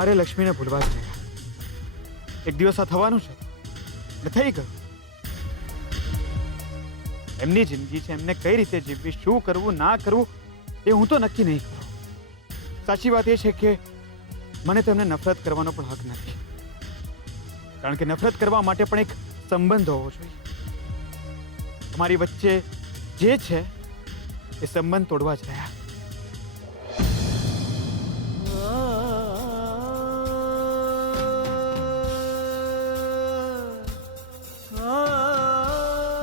મારે લક્ષ્મીને ભૂલવા જ રહ્યા. એક દિવસ આ થવાનું છે એટલે થઈ ગયું. એમની જિંદગી છે, એમને કઈ રીતે જીવવી, શું કરવું ના કરવું એ હું તો નક્કી નહીં કરું. સાચી વાત એ છે કે મને તેમને નફરત કરવાનો પણ હક નથી, કારણ કે નફરત કરવા માટે પણ એક સંબંધ હોવો જોઈએ. અમારી વચ્ચે જે છે એ સંબંધ તોડવા જ રહ્યા.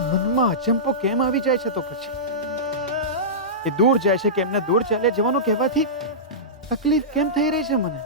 મનમાં અચંપો કેમ આવી જાય છે? તો પછી એ દૂર જાય છે કે એમને દૂર ચાલે જવાનું કહેવાથી તકલીફ કેમ થઈ રહી છે મને?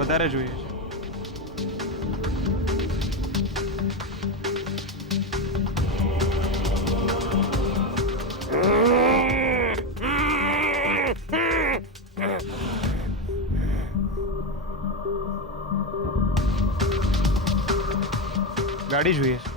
વધારે જોઈએ છે. ગાડી જોઈએ છે.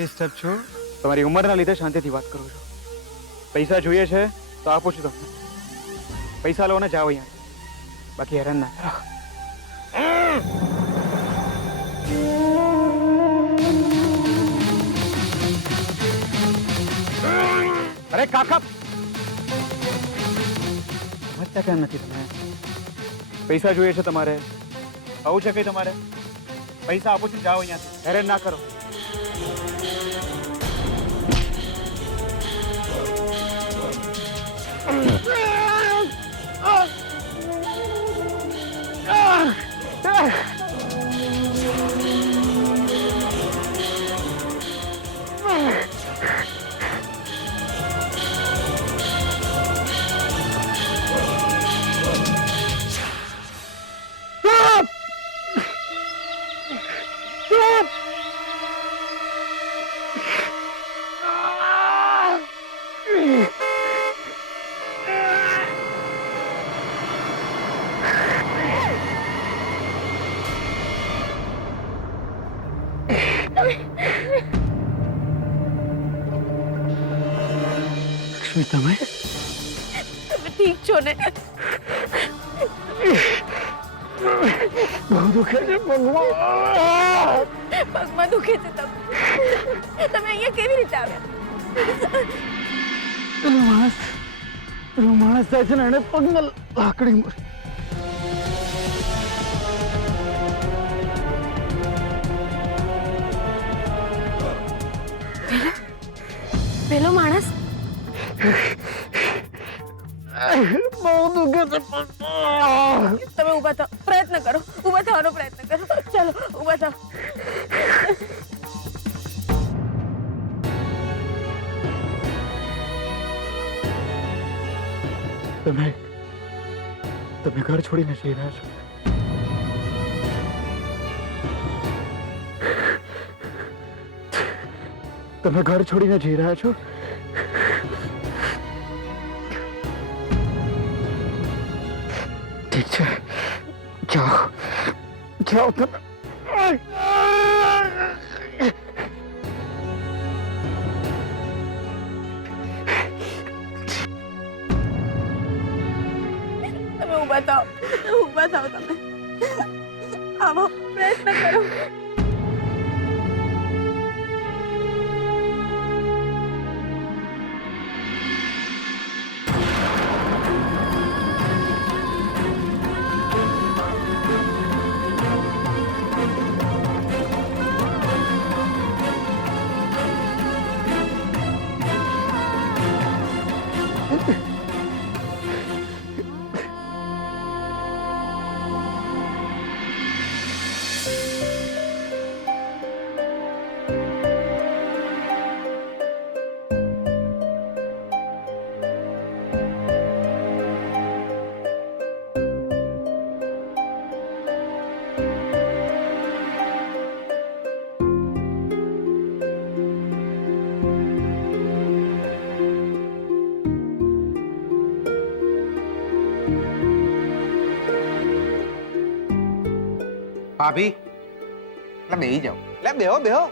ડિસ્ટર્બ છો? તમારી ઉંમરના લીધે શાંતિથી વાત કરું છું. પૈસા જોઈએ છે તો આપું છું તમને. પૈસા લો ને જાઓ અહીંયા, બાકી હેરાન ના કરો. અરે કાકા, સમજતા કેમ નથી તમે? પૈસા જોઈએ છે તમારે? આવું છે કઈ તમારે? પૈસા આપું છું, જાઓ અહીંયા, હેરાન ના કરો. તમે ઠીક છો ને? બહુ દુખે છે પગમાં. પગમાં દુખે છે તમે અહીંયા કેવી રીતે આવ્યા? પેલો માણસ થાય છે ને, એને પગમાં લાકડી મારી. પેલો માણસ બહુ દુખે છે. તમે ઊભા થાઓ, પ્રયત્ન કરો, ઊભા થવાનો પ્રયત્ન કરો. ચાલો ઊભા થાઓ. તમે ઘર છોડીને જઈ રહ્યા છો? તમે ઘર છોડીને જઈ રહ્યા છો? ઠીક છે, જાઓ જાઓ તમે. તમે ઊભા થાઓ તમે. આવો પ્રયત્ન કરો. ભાભી એટલે બેહી જાઓ. એટલે બેહો બેહો.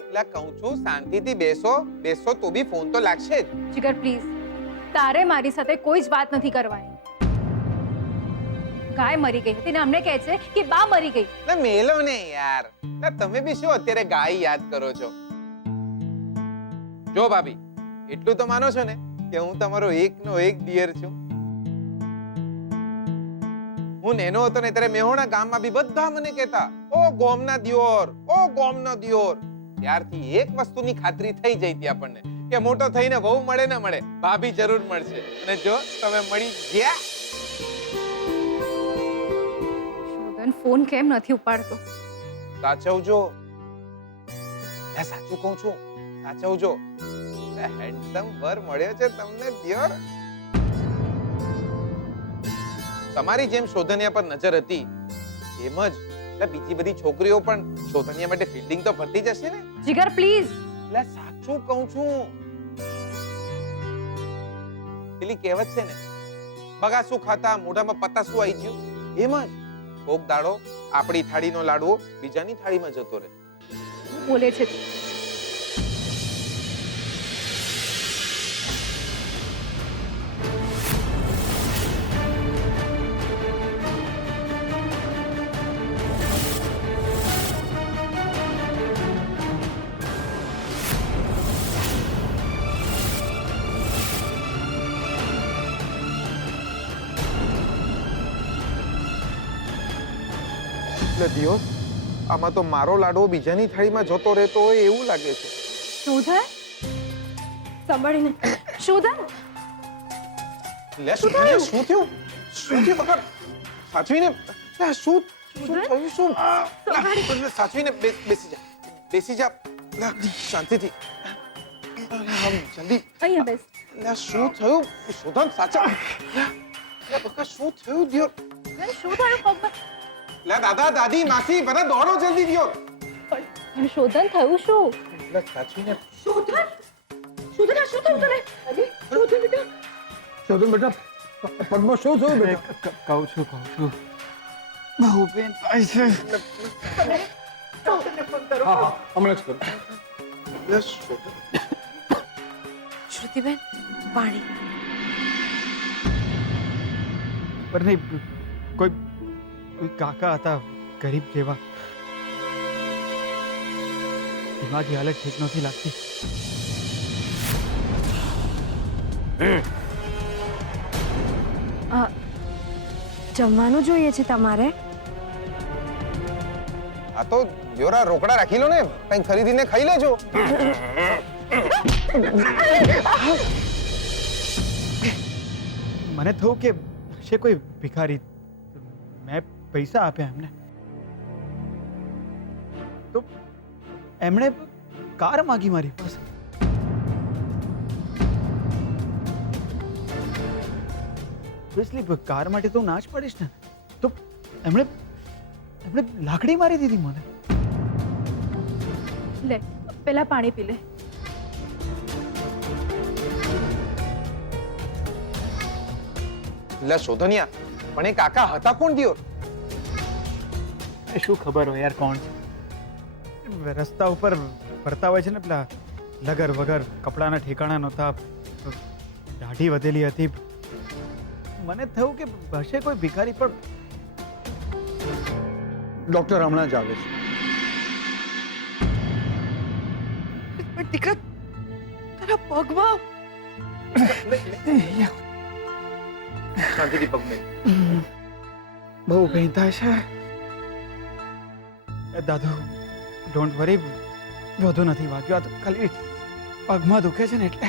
એટલે કહું છું શાંતિથી બેસો. બેસો તો બી ફોન તો લાગશે જ. જીગર પ્લીઝ, તારે મારી સાથે કોઈ જ વાત નથી કરવાની. ગાય મરી ગઈ હતી ને અમને કહે છે કે બા મરી ગઈ. એટલે મેલો ને યાર. એટલે તમે બી શું અત્યારે ગાય યાદ કરો છો? જો ભાભી, એટલું તો માનો છો ને કે હું તમારો એકનો એક દિયર છું. હું નેનો હતો ને ત્યારે મેહોણા ગામમાં બી બધા મને કહેતા, ઓ ગોમના દિયોર, ઓ ગોમના દિયોર. ત્યારથી એક વસ્તુની ખાતરી થઈ જઈ હતી આપણને કે મોટો થઈને વહુ મળે ને મળે, ભાભી જરૂર મળશે. અને જો તમે મળી ગયા. શોધન ફોન કેમ નથી ઉપાડતો? સાચવજો. સાચું કહું છું, સાચવજો. હેન્ડસમ વર મળ્યો છે તમને દિયોર. તમારી જેમ શોધનિયા પર નજર હતી એમ જ બીજી બધી છોકરીઓ પણ શોધનિયા માટે ફિલ્ડિંગ તો ભરતી જ હશે ને. જીગર પ્લીઝ. એટલે સાચું કહું છું. પેલી કહેવત છે ને, બગાસું ખાતા મોઢામાં પતાસું આવી ગયું, એમ જ કોક દાડો આપણી થાળીનો લાડવો બીજાની થાળીમાં જતો રહે. બોલે છે તું. એટલે દિયોર, આમાં તો મારો લાડવો બીજાની થાળીમાં જતો રહેતો હોય એવું લાગે છે. શોધન સંભાળીને. શોધન લે શું થયું? શું થયું? શું થયું બકા? સાચવીને. લે શું થયું? શું સાચવીને બેસી જા. બેસી જા. લે શાંતિથી. આમ જલ્દી. અહીંયા બેસ. લે શું થયું? શોધન સાચા. લે બકા શું થયું દિયોર? શું થયું પપ્પા? લે દાદા દાદી માસી બધા દોડો જલ્દી દિયોર. પણ શોધન થયું શું? લે સાચવીને. શોધન શું થયું તને? શોધન બેટા, પગમાં શું થયું બેટા? કહું છું બહુ પેન થાય છે. હા હમણાં જ કરું. લે શોધન. શ્રુતિબેન, પાણી. પર નહીં, કોઈ કાકા હતા ગરીબ જેવા. દિમાગી હાલત ઠીક નથી લાગતી. જમવાનું જોઈએ છે તમારે? આ તો જોરા રોકડા રાખી લો ને, કઈ ખરીદીને ખાઈ લેજો. મને થયું કે છે કોઈ ભિખારી. મેં પૈસા આપ્યા એમને તો એમણે કાર માંગી મારી પાસે. ઓબ્વિયસલી કાર માટે તો ના જ પડીશ ને. તો એમણે લાકડી મારી દીધી મને. લે પેલા પાણી પી લે. લે શોધનિયા, પણ એ કાકા હતા કોણ દિયોર? એ શું ખબર હોય યાર કોણ છે. રસ્તા ઉપર ફરતા હોય છે ને પેલા લગર વગર, કપડાના ઠેકાણા નહોતા, દાઢી વધેલી હતી. મને થયું કે હશે કોઈ ભિખારી, પણ ડોક્ટર હમણાં જ આવે છે. પણ દીકરા તારા પગમાં શાંતિથી પગ મેલ. બહુ પેઇન થાય છે. દાદુ ડોન્ટ વરી, વધુ નથી વાગ્યો, આ તો ખાલી પગમાં દુખે છે ને એટલે.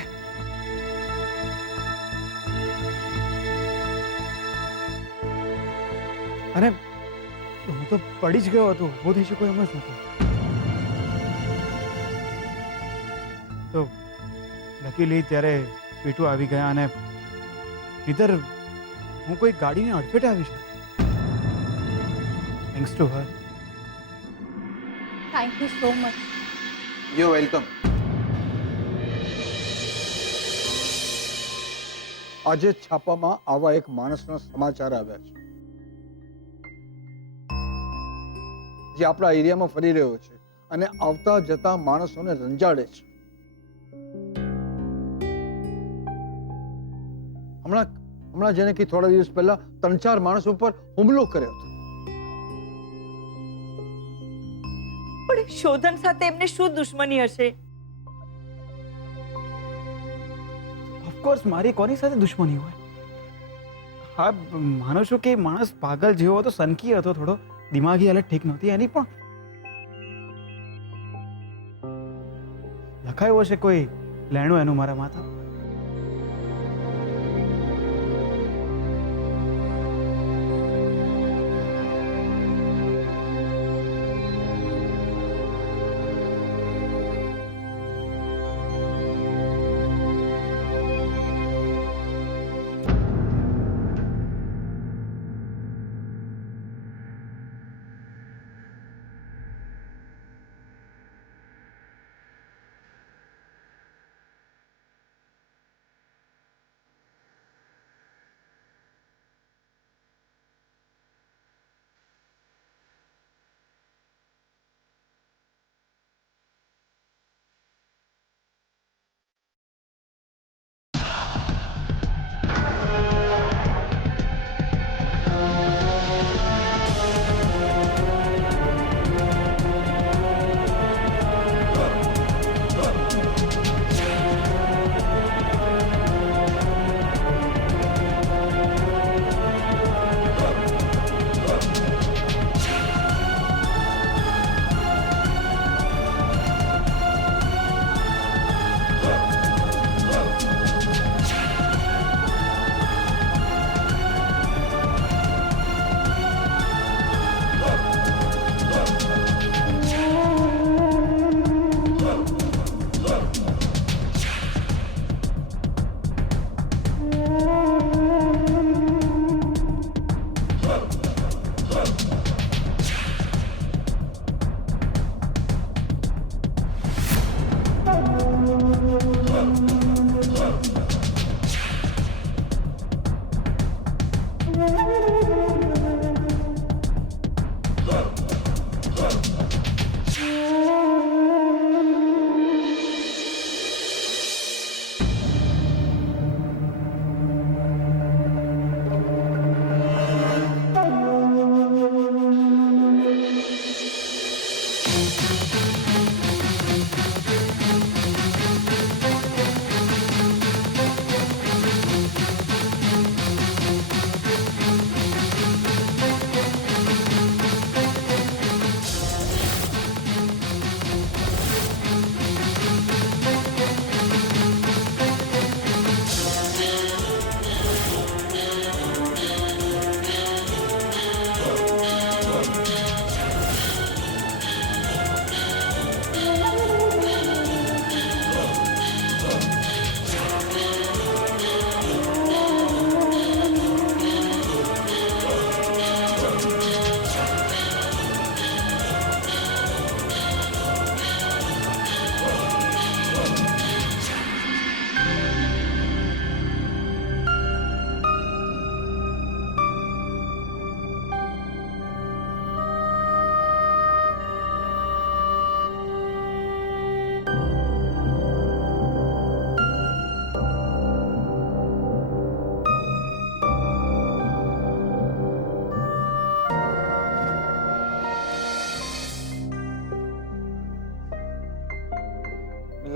અને હું તો પડી જ ગયો હતો, ઊભો થઈ શકું એમ જ નહોતો. તો લકીલી ત્યારે પીટુ આવી ગયા, અને ઇધર હું કોઈ ગાડીને અડફેટે આવી છું. Thanks to her. Thank you so much. You welcome. આજે છાપામાં આવા એક માણસના સમાચાર આવ્યા છે જે આપણા એરિયામાં ફરી રહ્યો છે અને આવતા જતા માણસોને રંજાડે છે. હમણાં જેને કે થોડા દિવસ પહેલા 3-4 માણસો પર હુમલો કર્યો હતો. પણ શોધન સાથે એમને શું દુશ્મની હશે? ઓફકોર્સ મારી કોની સાથે દુશ્મની હોય? હા, માનું છું કે માણસ પાગલ જેવો હતો, સનકી હતો, થોડો દિમાગી હાલત ઠીક નહોતી એની, પણ લખાયું હશે કોઈ લેણું એનું મારા માથા.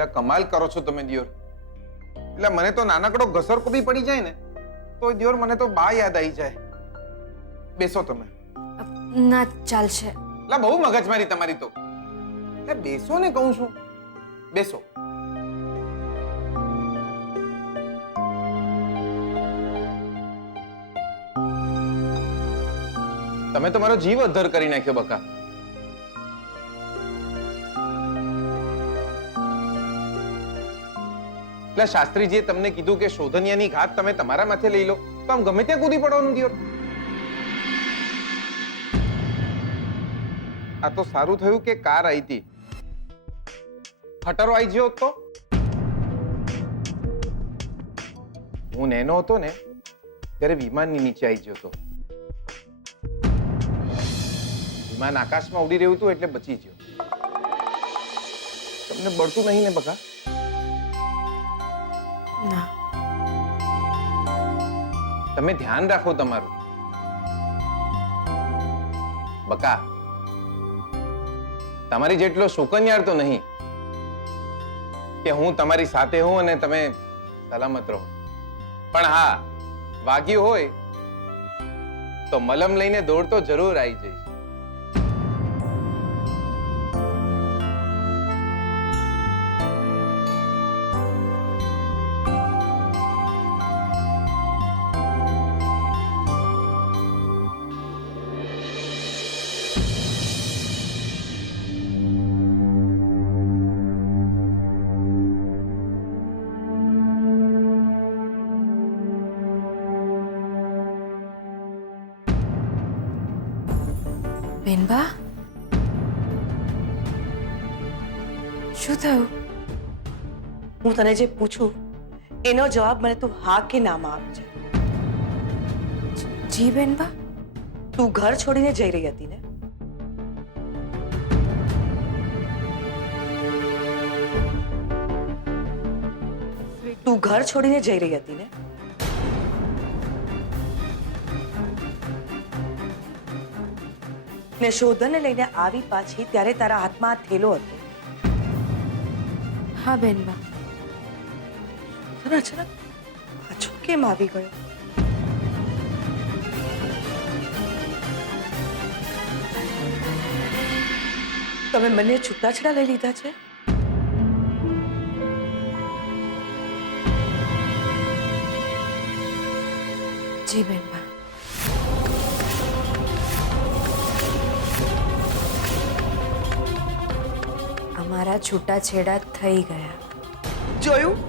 એટલે કમાલ કરો છો તમે દિયોર. એટલે મને તો નાનકડો ઘસરકો બી પડી જાય ને તો દિયોર મને તો બા યાદ આવી જાય. બેસો તમે. ના ચાલશે. એટલે બહુ મગજમારી તમારી તો. એટલે બેસો ને કહું છું. બેસો. તમે તો મારો જીવ અદ્ધર કરી નાખ્યો બકા. એટલે શાસ્ત્રીજીએ તમને કીધું કે શોધનિયાની ઘાત તમે તમારા માથે લઈ લો તો આમ ગમે ત્યાં કૂદી પડવાનું દિયોર. આ તો સારું થયું કે કાર આવી હતી. ખટરો આવી ગયો તો હું નેનો હતો ને ત્યારે વિમાનની નીચે આવી ગયો હતો. વિમાન આકાશમાં ઉડી રહ્યું હતું એટલે બચી ગયો. તમને બળતું નહીં ને બકા? ના. તમે ધ્યાન રાખો તમારું બકા. તમારી જેટલો શોકનિયાર તો નહીં કે હું તમારી સાથે હું અને તમે સલામત રહો. પણ હા, વાગ્યું હોય તો મલમ લઈને દોડતો જરૂર આવી જઈશ. બેનબા, શું થયું? હું તને જે પૂછું એનો જવાબ મને તું હા કે નામાં આપજે. જી બેનબા. તું ઘર છોડીને જઈ રહી હતી ને? તું ઘર છોડીને જઈ રહી હતી ને? ને શોધનને લઈને આવી પાછી ત્યારે તારા હાથમાં આ થેલો હતો. હા બેનબા. તને અચાનક પાછો કેમ આવી ગયો? તમે બંને છૂટાછેડા લઈ લીધા છે? જી બેનબા. અમારા છૂટાછેડા થઈ ગયા. જોયું?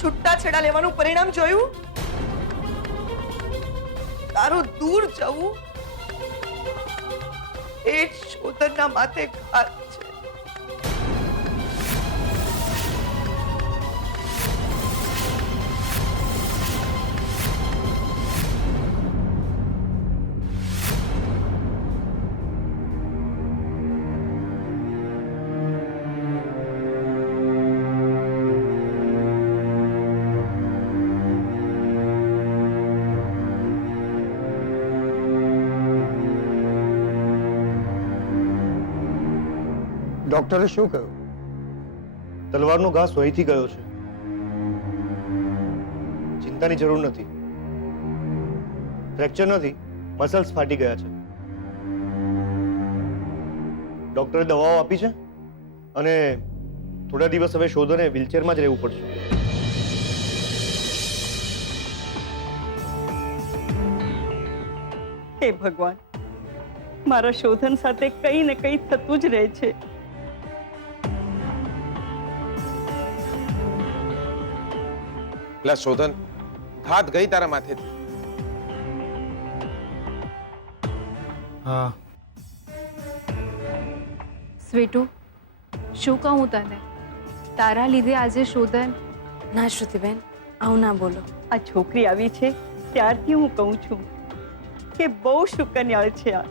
છૂટાછેડા લેવાનું પરિણામ જોયું? તારું દૂર જવું એ જ શોધનના માથે ઘાત છે. ડોક્ટરે શું કહ્યું? તલવારનો ઘા સોયથી ગયો છે. ચિંતાની જરૂર નથી. ફ્રેક્ચર નથી, મસલ્સ ફાટી ગયા છે. ડોક્ટરે દવાઓ આપી છે અને થોડા દિવસ હવે શોધને વ્હીલચેરમાં જ રહેવું પડશે. હે ભગવાન, મારા શોધન સાથે કંઈ ને કંઈ થતું જ રહે છે. લા શોધન, ઘાત ગઈ તારા માથેથી. હા. સ્વીટુ, શું કહું તને? તારા લીધે આજે શોધન. ના શ્રુતિબેન, આવું ના બોલો. આ છોકરી આવી છે ત્યારથી હું કહું છું કે બહુ શુકનિયાળ છે આ.